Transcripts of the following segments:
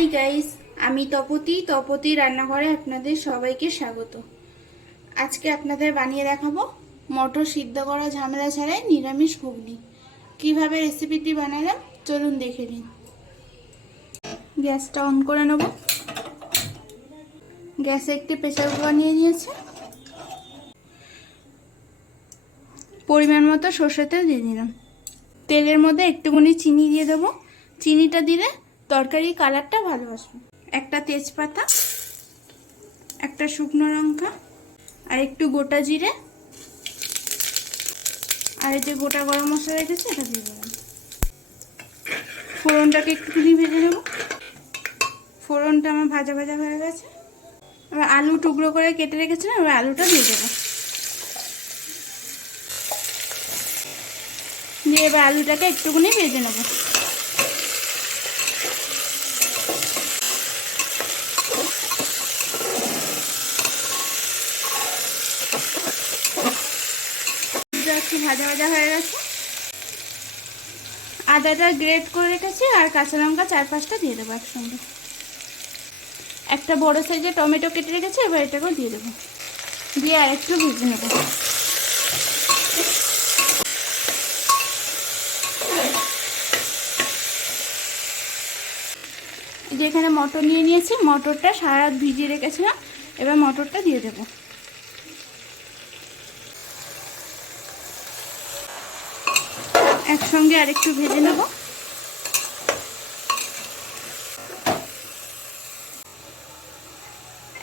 Hi guys, আমি তপতি রান্নাঘরে আপনাদের সবাইকে স্বাগত। আজকে আপনাদের বানিয়ে দেখাবো মটর সিদ্ধ করা ঝামেলা ছাড়াই নিরামিষ ঘুগনি। কিভাবে রেসিপিটি বানালাম চলুন দেখে নিন। গ্যাসটা অন করে নেব। গ্যাসে একটি প্রেসার কুকার নিয়ে নিয়েছি। পরিমাণ মতো সর্ষের তেল দিয়ে দিলাম। তেলের মধ্যে একটুখানি চিনি দিয়ে দেবো। চিনিটা দিলে তরকারির কালারটা ভালো আসবে। একটা তেজপাতা, একটা শুকনো লঙ্কা, আর একটু গোটা জিরে, আর এই যে গোটা গরম মশলা রেখেছি এটা দিয়ে দেবো। ফোড়নটাকে একটুখানি ভেজে নেব। ফোড়নটা আমার ভাজা ভাজা হয়ে গেছে। এবার আলু টুকরো করে কেটে রেখেছিলাম, এবার আলুটা দিয়ে দেবো। দিয়ে এবার আলুটাকে একটুখানি ভেজে নেব। একটু ভাজা ভাজা হয়ে গেছে। আদাটা গ্রেট করে রেখেছি আর কাঁচা লঙ্কা 4-5টা দিয়ে দেবো একসঙ্গে। একটা বড় সাইজের টমেটো কেটে রেখেছি, এবার এটাকেও দিয়ে দেবো। দিয়ে আর একটু ভেজে নেব। যে এখানে মটর নিয়ে নিয়েছি, মটরটা সারা রাত ভিজিয়ে রেখেছিলাম, এবার মটরটা দিয়ে দেবো। একসঙ্গে আরেকটু ভেজে নেব।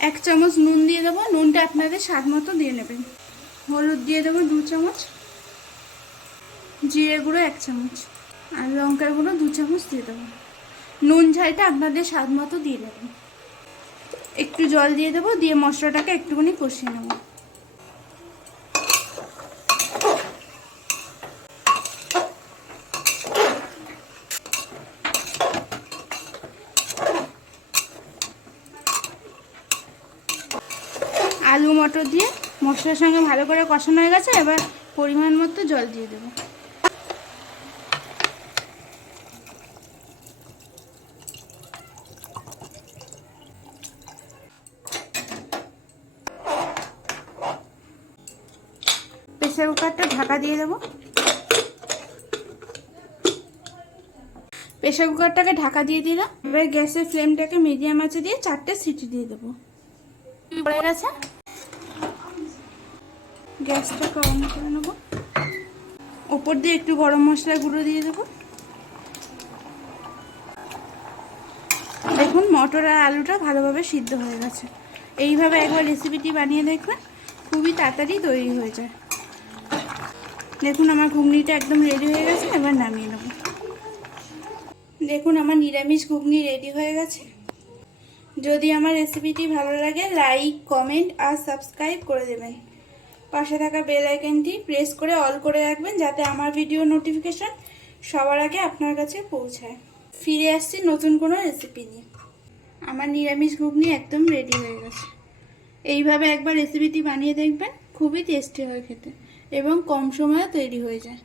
এক চামচ নুন দিয়ে দেবো। নুনটা আপনাদের স্বাদ মতো দিয়ে নেবেন। হলুদ দিয়ে দেবো 2 চামচ, জিরে গুঁড়ো 1 চামচ, আর লঙ্কার গুঁড়ো 2 চামচ দিয়ে দেবো। নুন ঝালটা আপনাদের স্বাদ মতো দিয়ে দেবেন। একটু জল দিয়ে দেবো। দিয়ে মশলাটাকে একটুখানি কষিয়ে নেব। আলু মটর দিয়ে মশলার সঙ্গে ভালো করে কষানো হয়ে গেছে। এবার পরিমাণ মতো জল দিয়ে দেবো। প্রেসার কুকারটা ঢাকা দিয়ে দেবো। প্রেসার কুকারটাকে ঢাকা দিয়ে দিলাম। এবার গ্যাসের ফ্লেমটাকে মিডিয়াম আঁচে দিয়ে 4টে সিটি দিয়ে দেবো। পড়ে গেছে। গ্যাসটাকে অন করে নেবো। ওপর দিয়ে একটু গরম মশলা গুঁড়ো দিয়ে দেবো। দেখুন মটর আর আলুটা ভালোভাবে সিদ্ধ হয়ে গেছে। এইভাবে একবার রেসিপিটি বানিয়ে দেখবেন, খুবই তাড়াতাড়ি তৈরি হয়ে যায়। দেখুন আমার ঘুগনিটা একদম রেডি হয়ে গেছে। এবার নামিয়ে নেব। দেখুন আমার নিরামিষ ঘুগনি রেডি হয়ে গেছে। যদি আমার রেসিপিটি ভালো লাগে লাইক, কমেন্ট আর সাবস্ক্রাইব করে দেবেন। পাশে থাকা বেল আইকনটি প্রেস করে অল করে রাখবেন, যাতে আমার ভিডিও নোটিফিকেশন সবার আগে আপনার কাছে পৌঁছায়। ফিরে আসছি নতুন কোনো রেসিপি নিয়ে। আমার নিরামিষ ঘুগনি একদম রেডি হয়ে গেছে। এইভাবে একবার রেসিপিটি বানিয়ে দেখবেন, খুবই টেস্টি হয় খেতে এবং কম সময়ে তৈরি হয়ে যায়।